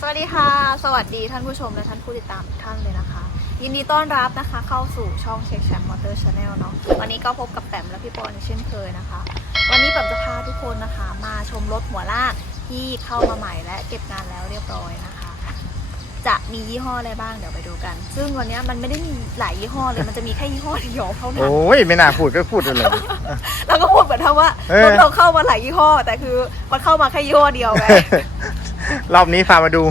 สวัสดีค่ะ สวัสดีท่านผู้ชมและท่านผู้ติดตามทุกท่านเลยนะคะ ยินดีต้อนรับนะคะเข้าสู่ช่องเช็คแชมป์มอเตอร์ชาแนลเนาะวันนี้ก็พบกับแปมและพี่ปอนเช่นเคยนะคะ วันนี้แปมจะพาทุกคนนะคะ มาชมรถหัวลากที่เข้ามาใหม่และเก็บงานแล้วเรียบร้อยนะคะ จะมียี่ห้ออะไรบ้างเดี๋ยวไปดูกัน ซึ่งวันนี้มันไม่ได้มีหลายยี่ห้อเลยมันจะมีแค่ยี่ห้อเดียวเท่านั้น โอ้ยไม่น่าพูดก็พูดเลยแล้วก็พูดเหมือนทำว่าเออ รถเราเข้ามาหลายยี่ห้อแต่คือมันเข้ามาแค่ยี่ห้อเดียวไง รอบนี้พามาดู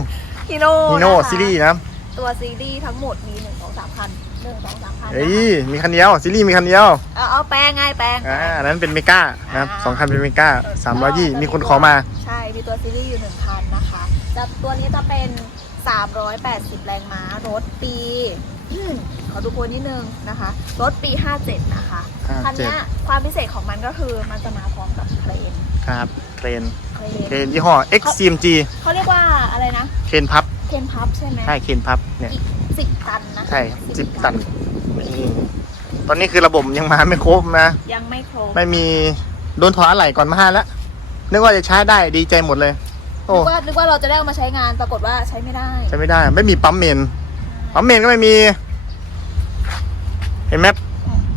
ฮีโน่ฮีโน่นะคะซีรีส์นะตัวซีรีส์ทั้งหมดมีหนึ่งสองสามพันหนึ่งสองสามพันเอ้ยมีคันเดียวซีรีส์มีคันเดียวเอาเอาแปลงไงแปลง อ่าอันนั้นเป็นเมกานะครับอ่าสองคันเป็นเมกาสามร้อยยี่มีคนขอมา ใช่ มีตัวซีรีส์อยู่หนึ่งคันนะคะจะตัวนี้จะเป็น 380 แรงม้า รถปีอืมขอดูโพยนิดนึงนะคะ รถปี 57 นะคะ 57 คันเนี้ยความพิเศษของมันก็คือมันจะมาพร้อมกับเครนครับเครน เครเคนรนยี่ห้อ XCMG เขาเรียกว่าอะไรนะ เคนพับเคนพับใช่ไหมใช่เคนพับเนี่ย อีกสิบตันนะใช่สิบตันนี่ตอนนี้คือระบบยังมาไม่ครบนะ ยังไม่ครบไม่มีโดนถอดอะไหล่ก่อนมาห้าแล้วนึกว่าจะใช้ได้ดีใจหมดเลย โอ้นึกว่านึกว่าเราจะได้เอามาใช้งานปรากฏว่าใช้ไม่ได้ใช้ไม่ได้ ไม่มีปั๊มเมนปั๊มเมนก็ไม่มี เห็นไหม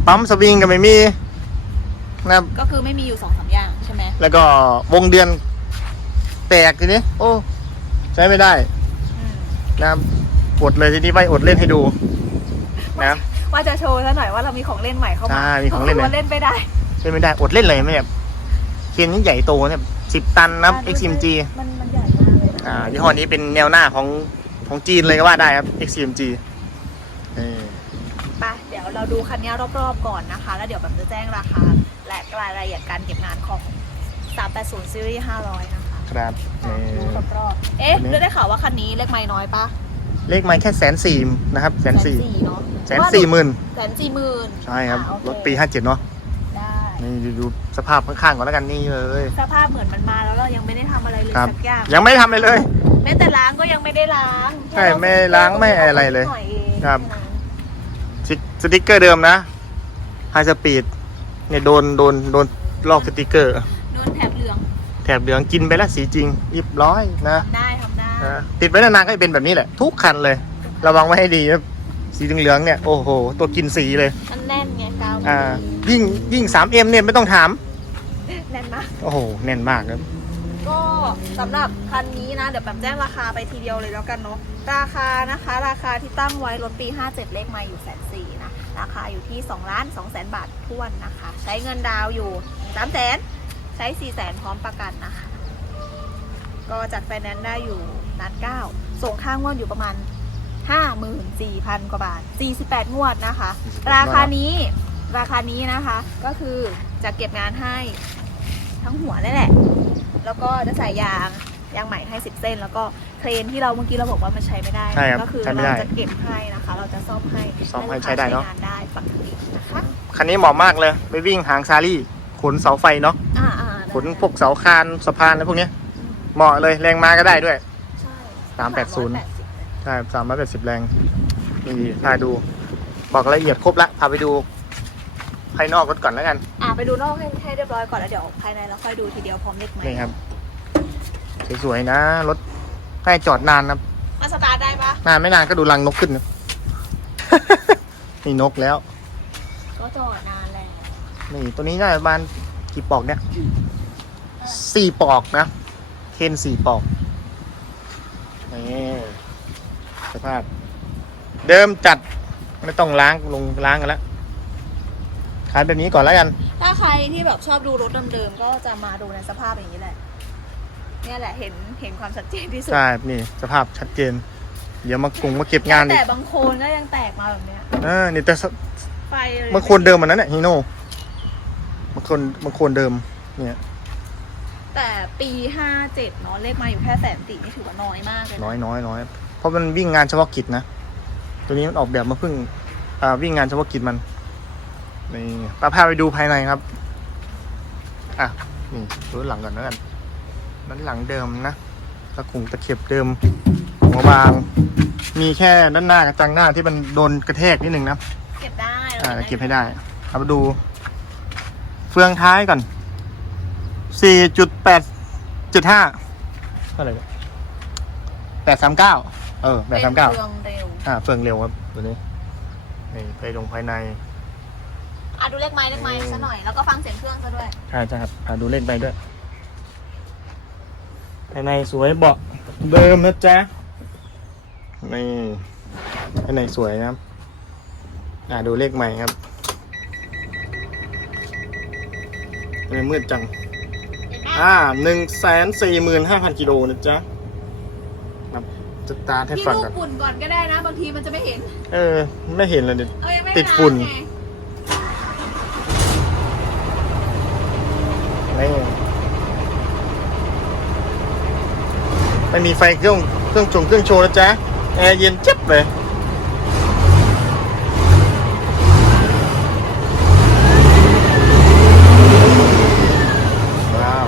ปั๊มสวิงก็ไม่มีนะครับก็คือไม่มีอยู่สองสามอย่างใช่ ไหมแล้วก็วงเดือนแตกทีนี้โอ้ ใช้ไม่ได้อืมนะครับอดเลยทีนี้ไปอดเล่นให้ดูนะครับ ว่าจะโชว์ซะหน่อยว่าเรามีของเล่นใหม่เข้ามาใช่มีของเล่นพราะว่าเล่นไม่ได้ใช้ไม่ได้อดเล่นเลยไม่แบบเคนนี่ใหญ่โตเนี่ยสิบตันนะครับ XMG มันมันใหญ่มากเลยนะอ่ายี่ห้อนี้เป็นแนวหน้าของของจีนเลยก็ว่าได้ครับ XMG เออ ไปเดี๋ยวเราดูคันนี้รอบๆก่อนนะคะ แล้วเดี๋ยวแบบจะแจ้งราคา และรายละเอียดการเก็บงานของ 380 ซีรีส์ 500 นะคะ ครับเอดูอรอบๆเอ๊ะอันนี้ได้ข่าวว่าคันนี้เลขไม้น้อยปะเลขไม้แค่แสนสี่นะครับแสนสี่เนาะแสนสี่หมื่นแสนสี่หมื่นใช่ครับ อ่าโอเรถปีห้าเจ็ดเนาะได้ นี่ดูดูสภาพข้างๆก่อนแล้วกันนี่เลย สภาพเหมือนมันมาแล้วเรายังไม่ได้ทำอะไรเลยครับ สักอย่าง ยังไม่ได้ทำอะไรเลย แม้แต่ล้างก็ยังไม่ได้ล้างใช่ไม่ล้างไม่อะไรเลยหน่อยเองครับ สติสติกเกอร์เดิมนะไฮสปีด เนี่ยโดนโดนโดนลอกสติกเกอร์ โดนแถบเหลืองแถบเหลืองกินไปแล้วสีจริงเรียบร้อยนะทำได้ทำได้นะติดไว้นานๆก็จะเป็นแบบนี้แหละ ทุกคันเลย ระวังไว้ให้ดีนะสีเหลืองๆเนี่ยโอ้โห ตัวกินสีเลย มันแน่นไงกาวอ่า ยิ่งยิ่ง 3M เนี่ยไม่ต้องถาม แน่นมาก โอ้โหแน่นมากครับก็สำหรับคันนี้นะ เดี๋ยวแปมแจ้งราคาไปทีเดียวเลยแล้วกันเนาะราคานะคะ ราคาที่ตั้งไว้รถปี 57 เลขไมาอยู่แสนสี่นะ ราคาอยู่ที่2ล้าน2แสนบาททวนนะคะ ใช้เงินดาวอยู่3แสนใช้4แสนพร้อมประกันนะคะ ก็จัดไฟแนนซ์ได้อยู่นัดเก้าส่งค่างวดอยู่ประมาณ 54,000 กว่าบาท 48 งวดนะคะ ราคานี้ราคานี้นะคะ ก็คือจะเก็บงานให้ทั้งหัวนั่แหละ แล้วก็จะใส่ยางยางใหม่ให้ 10 เส้นแล้วก็ เครนที่เราเมื่อกี้เราบอกว่ามันใช้ไม่ได้ใช่ครับก็คือใช้ไม่เราได้จะเก็บให้นะคะ เราจะซ่อมให้ซ่อมให้ใช้ได้เนอะ ใช้งานได้ปกตินะคะคันนี้เหมาะมากเลยไปวิ่งหางซารี่ขนเสาไฟเนาะอ่าอ่าได้ขนพวกเสาคานสะพานอะไรพวกเนี้ยเหมาะเลยแรงม้าก็ได้ด้วย ใช่สามแปดศูนย์380 ใช่สามร้อยแปดสิบแรงนี่พาดูบอกรายละเอียดครบละพาไปดูภายนอกรถก่อนแล้วกันอ่าไปดูนอกให้ให้เรียบร้อยก่อนแล้วเดี๋ยวภายในเราค่อยดูทีเดียวพร้อมเลขไหมนี่ครับสวยๆนะรถ ให้จอดนานนะมาสตาร์ทได้ปะนานไม่นานก็ดูรังนกขึ้นนะ นี่นกแล้ว ก็จอดนานแล้วนี่ตัวนี้ได้ประมาณกี่ปอกเนี่ยสี่ปอกนะ เคนสี่ปอกนี่สภาพ เดิมจัดไม่ต้องล้างลงล้างกันแล้วขายแบบนี้ก่อนแล้วกัน ถ้าใครที่แบบชอบดูรถเดิมๆก็จะมาดูในสภาพอย่างนี้แหละ เนี่ยแหละเห็นเห็นความชัดเจนที่สุดใช่นี่สภาพชัดเจน เดี๋ยวมากรุงมาเก็บงานอีแต่กบางโคนก็ยังแตกมาแบบเนี้ยเออนี่แต่สไฟเลยบางคนเดิมมันนั้นแหละฮีโน่บางคนบางคนเดิมเนี่ยแต่ปีห้าเจ็ดเนาะเลขมาอยู่แค่แสนตีนี่ถือว่าน้อยมากเลยะน้อยน้อยน้อยเพราะมันวิ่งงานเฉพาะกิจนะ ตัวนี้มันออกแบบมาเพิ่งอ่าวิ่งงานเฉพาะกิจมันนี่ป้าพาไปดูภายในครับ อะ นี่ดูด้านหลังก่อนแล้วกัน ด้านหลังเดิมนะตะขุงตะเข็บเดิมหัวบาง มีแค่ด้านหน้ากับจังหน้าที่มันโดนกระแทกนิดนึงนะเก็บได้อ่าเก็บให้ได้เอามาดู เฟืองท้ายก่อน4.8 75เท่าไหร่เนี่ยแปดสามเก้าเออแปดเป็นสามเก้าเครื่องเร็วอ่าเฟืองเร็วครับตัวนี้นี่ไปลงภายในอะดูเลขไม้เลขไม้ซะหน่อยแล้วก็ฟังเสียงเครื่องซะด้วยใช่ใช่ครับอ่าดูเล่นไปด้วยภายในสวยเบาะเดิมนะจ๊ะนี่ภายในสวยนะครับ อ่าดูเลขใหม่ครับทำไมมืดจัง อ่าหนึ่งแสนสี่หมื่นห้าพันกิโลนะจ๊ะครับจะตาร์ทให้พี่ฟังลูกกันปุ่นก่อนก็ได้นะ บางทีมันจะไม่เห็น เออ ไม่เห็นเลยเนี่ยเอ้ยไม่ติดฝุ่น ไง นี่ ไม่มีไฟเครื่องเครื่องจงเครื่องโชว์นะจ๊ะแอร์เย็นจับเลยว้าว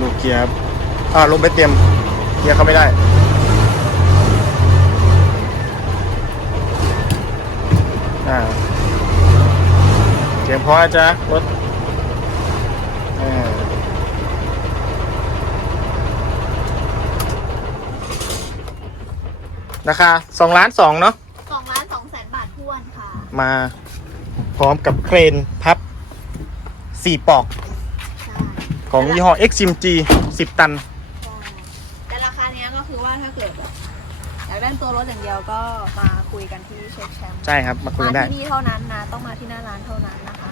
ลูกเกียร์อ่าลงไปเตรียมเกียร์เขาไม่ได้อ่าเตรียมพร้อมนะจ๊ะรถอ่า ราคาสองล้านสองเนาะสองล้านสองแสนบาททวนค่ะ มาพร้อมกับเครนพับสี่ปอกใช่ของยี่ห้อ XMG 10 ตัน ใช่แต่ราคาเนี้ยก็คือว่าถ้าเกิดแบบอยากได้ตัวรถอย่างเดียวก็มาคุยกันที่เช็คแชมป์ใช่ครับ มาคุยมากันได้ ที่นี่เท่านั้นนะ ต้องมาที่หน้าร้านเท่านั้นนะคะ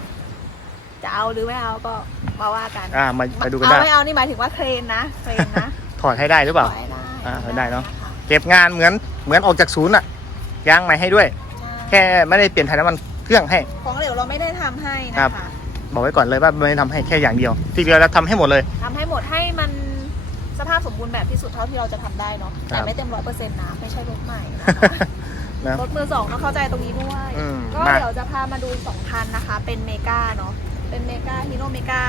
จะเอาหรือไม่เอาก็มาว่ากันอ่ามาไปดูกันเอาได้ไม่เอานี่หมายถึงว่าเครนนะเครนนะ ถอดให้ได้หรือเปล่าขอให้ได้อ่าขอให้ได้เนอะ ค เก็บงานเหมือนเหมือนออกจากศูนย์อะยางใหม่ให้ด้วยใช่แค่ไม่ได้เปลี่ยนถ่ายน้ำมันเครื่องให้ ของเหลวเราไม่ได้ทำให้ครันะบ คะบอกไว้ก่อนเลยว่าไม่ได้ทำให้แค่อย่างเดียว ที่เหลือเราทำให้หมดเลย ทำให้หมดให้มันสภาพสมบูรณ์แบบที่สุดเท่าที่เราจะทำได้เนาะแต่ครับไม่เต็มร้อยเปอร์เซ็นต์นะไม่ใช่รถใหม่นะคะนะ รถมือสองต้องเข้าใจตรงนี้ด้วย อืมก็มาเดี๋ยวจะพามาดูสองคันนะคะ เป็นเมกาเนาะเป็นเมกาฮีโน่เมกา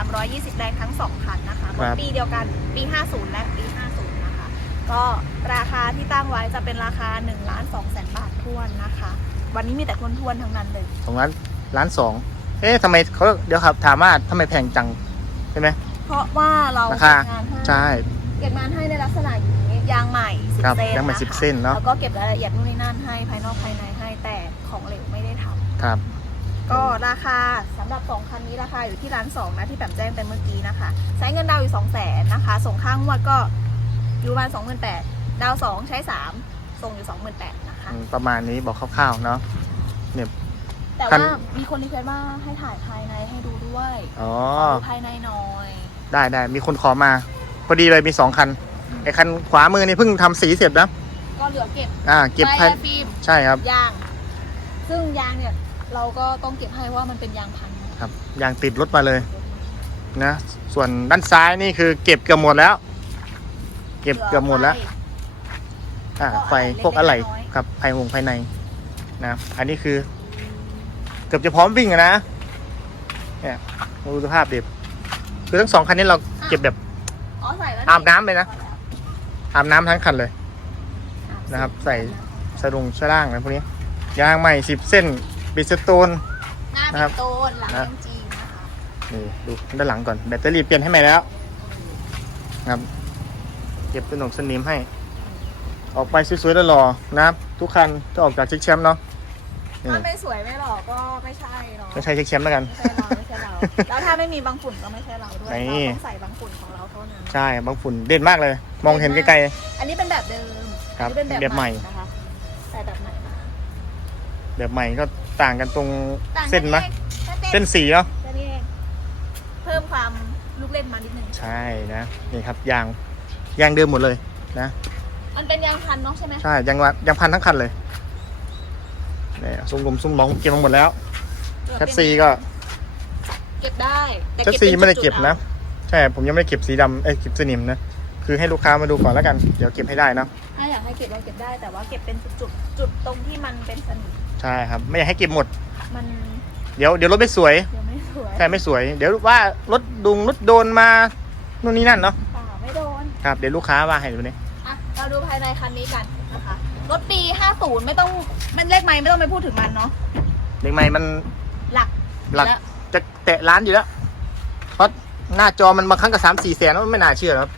320 แรงทั้งสองคันนะคะครับ ปีเดียวกันปี 50 และปี50นะคะ ก็ราคาที่ตั้งไว้จะเป็นราคา1ล้าน2แสนบาททวนนะคะ วันนี้มีแต่ทวนทวนๆทั้งนั้นเลยสองล้านล้านสองเอ๊ะทำไมเขาเดี๋ยวครับถามว่าทำไมแพงจังใช่ไหม เพราะว่าเราราคา เก็บงานให้ใช่ เก็บงานให้ในลักษณะอย่างนี้ยางใหม่ครับ10เส้นยางใหม่นะคะ10เส้นเนอะ แล้วก็เก็บรายละเอียดนู่นนี่นั่นให้ภายนอกภายในให้แต่ของเหลวไม่ได้ทำ ครับ ก็ราคาสำหรับสองคันนี้ราคาอยู่ที่ร้านสองนะที่แปมแจ้งไปเมื่อกี้นะคะ ใช้เงินดาวน์อยู่สองแสนนะคะ ส่งข้างงวดก็ อยู่ประมาณสองหมื่นแปดดาวน์สองใช้สามส่งอยู่สองหมื่นแปดนะคะอืมประมาณนี้บอกคร่าวๆเนาะแต่คัน ว่ามีคนรีเควสต์ว่าให้ถ่ายภายในให้ดูด้วยอ๋อขอดูภายในหน่อยได้ได้มีคนขอมา พอดีเลยมีสองคันไอ้คันขวามือนี่เพิ่งทำสีเสร็จนะก็เหลือเก็บอ่า เก็บใบภายและฟิล์มใช่ครับ ยาง ซึ่งยางเนี่ยเราก็ต้องเก็บให้เพราะว่ามันเป็นยางพันธุ์ครับ ยางติดรถมาเลยนะ ส่วนด้านซ้ายนี่คือเก็บเกือบหมดแล้ว เก็บเกือบหมดแล้ว อ่าไฟพวกอะไรครับภายวงภายในนะอันนี้คือ เกือบจะพร้อมวิ่งอะนะเนี่ยดูสภาพดิบคือทั้งสองคันนี้เราเก็บแบบอ๋อใส่แล้วอาบน้ำเลยนะอาบน้ำทั้งคันเลยนะครับ ใส่สะดุงสะล่างนะพวกนี้ยางใหม่สิบเส้นบิสโตนหน้านะครับเป็นโตนหลังนะเป็นจีนนะคะนี่ดูด้านหลังก่อนแบตเตอรี่เปลี่ยนให้ใหม่แล้วนะครับ เก็บสนมสนิมให้ ออกไปสวยๆแล้วหล่อนะครับ ทุกคันจะออกจากเช็คแชมป์เนาะนี่ถ้าไม่สวยไม่หล่อก็ไม่ใช่เนาะไม่ใช่เช็คแชมป์แล้วกัน ไม่ใช่เราไม่ใช่เราแล้วถ้าไม่มีบางฝุ่นก็ไม่ใช่เราด้วยนี่เราต้องใส่บางฝุ่นของเราเท่านั้น ใช่บางฝุ่นเด่นมากเลย มองเห็นไกล อันนี้เป็นแบบเดิมครับอันนี้เป็นแบบใหม่นะคะใส่แบบใหม่มาๆแบบใหม่ก็ต่างกันตรงต่างกัเส้นไหมองแค่เส้นสีเนาะ แค่นี้เองเพิ่มความลูกเล่นมานิดนึง ใช่นะ นี่ครับยาง ยางเดิมหมดเลยนะ มันเป็นยางพันเนาะใช่ไหมใช่ยางวะยางพันทั้งคันเลยนี่ซุ้มลมซุ้มมองเก็บมาหมดแล้วแคทซีก็ เก็บได้แต่แคทเก็บซีไม่ได้เก็บนะใช่ผมยังไม่ได้เก็บสีดำเอ้ยเก็บสนิมนะคือให้ลูกค้ามาดูก่อนแล้วกันเดี๋ยวเก็บให้ได้นะถ้าอยากให้เก็บเราเก็บได้แต่ว่าเก็บเป็นจุดๆจุดตรงที่มันเป็นสนิมใช่ครับ ไม่อยากให้เก็บหมด มัน เดี๋ยวเดี๋ยวรถไม่สวยยังไม่สวยใช่ไม่สวย เดี๋ยวว่ารถดุงรถโดนมานู่นนี่นั่นเนาะ ครับเดี๋ยวลูกค้าว่าให้ดูนี่อะเราดูภายในคันนี้กันนะคะรถปี 50 ไม่ต้องมันเลขไม่ไม่ต้องไปพูดถึงมันเนาะเด็กใหม่มันหลักหลักอยู่แวจะแตะล้านอยู่แล้ว เพราะหน้าจอมันบางครั้งก็สามสี่แสนแล้วไม่น่าเชื่อครับ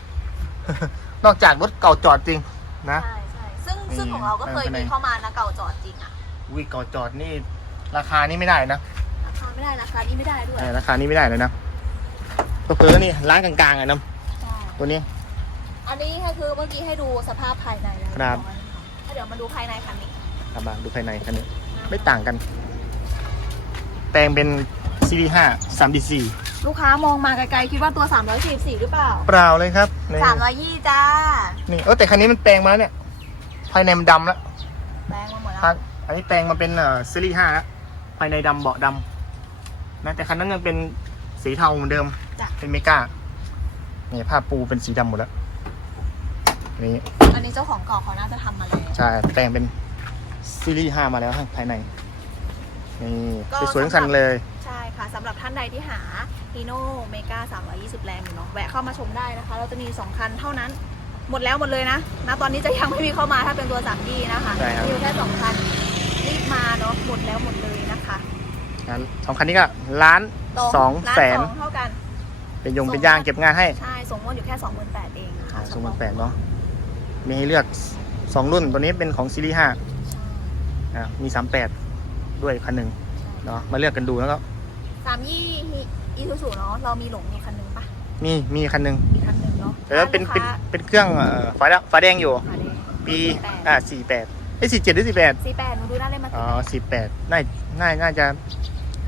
นอกจากรถเก่าจอดจริงนะใช่ใช่ซึ่งนี่ซึ่งของเราก็เคยภายในมีเข้ามานะเก่าจอดจริงอะอุ้ยเก่าจอดนี่ ราคานี่ไม่ได้นะราคาไม่ได้ราคานี้ไม่ได้ด้วยเออราคานี่ไม่ได้เลยนะก็เพิ่นี่ร้านกลางๆอะนะใช่ตัวนี้ อันนี้ก็คือเมื่อกี้ให้ดูสภาพภายในแล้วครับเรียอยนะคะแล้วเดี๋ยวมาดูภายในคันนี้ครับมาดูภายในคันนี้ ไม่ต่างกัน แปลงเป็นซีรีส์ห้าสามดีซีลูกค้ามองมาไกลๆคิดว่าตัว 344 หรือเปล่า เปล่าเลยครับนี่320จ้า นี่เออแต่คันนี้มันแปลงมาแล้วเนี่ย ภายในมันดำแล้วแปลงมาหมดครัแล้บวอันนี้แปลงมาเป็นเอ่อซีรีส์ห้าแล้วภายในดำเบาะดำนะแต่คันนั้นยังเป็นสีเทาเหมือนเดิม จ้ะ เป็นเมกานี่ผ้าปูเป็นสีดำหมดแล้ว นี่อันนี้เจ้าของเก่าเขาน่าจะทำมาแล้ว ใช่แปลงเป็นซีรีส์ห้ามาแล้วข้างภายในนี่ก็สวยๆทั้งคันเลย ใช่ค่ะสำหรับท่านใดที่หา Hino Mega 320 แรงอยู่เนาะแวะเข้ามาชมได้นะคะ เราจะมี 2 คันเท่านั้นหมดแล้วหมดเลยนะณตอนนี้จะยังไม่มีเข้ามาถ้าเป็นตัว3ดีนะคะใช่ครับมีอยู่แค่2คันรีบมาเนาะหมดแล้วหมดเลยนะคะงั้นสองคันนี้ก็ล้านตรงสองร้านแสนสองเท่ากัน เป็นยงเป็นยางเก็บงานให้ ใช่ ส่งงวดอยู่แค่28,000เองนะคะสองพันแปดเนาะ มีให้เลือกสองรุ่นตัวนี้เป็นของซีรีส์ห้าใช่อะมีสามแปดด้วยคันหนึ่งเนาะมาเลือกกันดูแล้วก็สามยี่อีซูซูเนาะเรามีหลงอยู่คันหนึงปะมีมีคันหนึ่งมีคันหนึงเนาะแต่ว่าเป็นเป็นเป็นเครื่องเอ่อฝาแดงฝาแดงอยู่ ปีอ่าสี่แปดไอ้สี่เจ็ดหรือสี่แปดสี่แปดหนูดูได้เลยมาอ๋อสี่แปดน่าน่าน่าจะ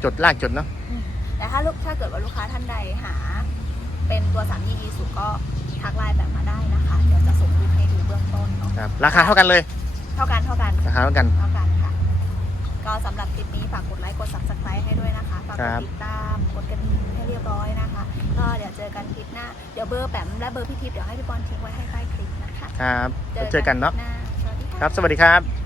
จดลากจดเนาะมแต่ถ้าลูกถ้าเกิดว่าลูกค้าท่านใดหา เป็นตัวสามยี่อีซูก็ทักไลน์แบบมาได้นะคะ เดี๋ยวจะส่งรูปให้ดูเบื้อง ต้นเนาะครับราคาเท่ากันเลยเท่ากันเท่ากันราคาเท่ากัน เท่ากันค่ะ ก็สำหรับคลิปนี้ฝากกดไลค์กด subscribe ให้ด้วยนะคะฝากคกรัดบ ติดตามกดกระดิ่งให้เรียบร้อยนะคะ ก็เดี๋ยวเจอกันคลิปหน้า เดี๋ยวเบอร์แปมและเบอร์พี่ทิพย์เดี๋ยวให้พี่บอลทิ้งไว้ให้ใต้คลิปนะคะ ครับแล้วเจอกันเนาะคลิปหสวัสดีค่ะครับ สวัสดีครับ